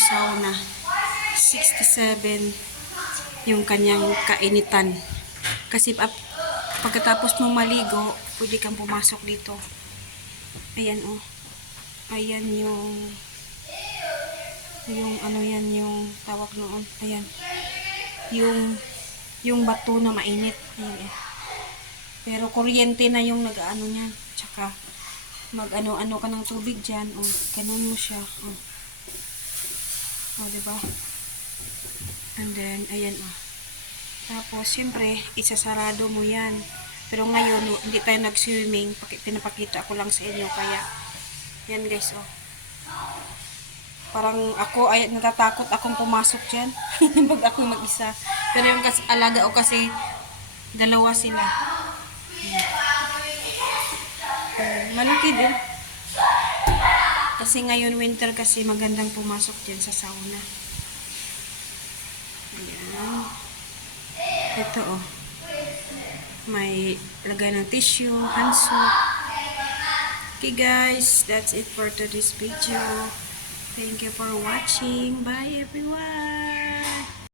sauna. 67 yung kanyang kainitan. Kasi pagkatapos mong maligo, pwede kang pumasok dito. Ayan oh. Ayan yung ano yan, yung tawag noon. Ayan. Yung bato na mainit. Ayan eh. Pero kuryente na yung nag-ano niyan. Tsaka mag-ano-ano ka ng tubig dyan. O, ganun mo siya. O, diba? And then, ayan o. Tapos, syempre, isasarado mo yan. Pero ngayon, hindi tayo nag-swimming. Pinapakita ko lang sa inyo. Kaya, yan guys o. Parang ako, ay, natatakot akong pumasok dyan. Pag ako mag-isa. Pero yung alaga o kasi, dalawa sila. Malaki din. Kasi ngayon winter kasi magandang pumasok dyan sa sauna. Ayan. Ito oh. May lagay ng tissue, hand soap. Okay guys, that's it for today's video. Thank you for watching. Bye everyone.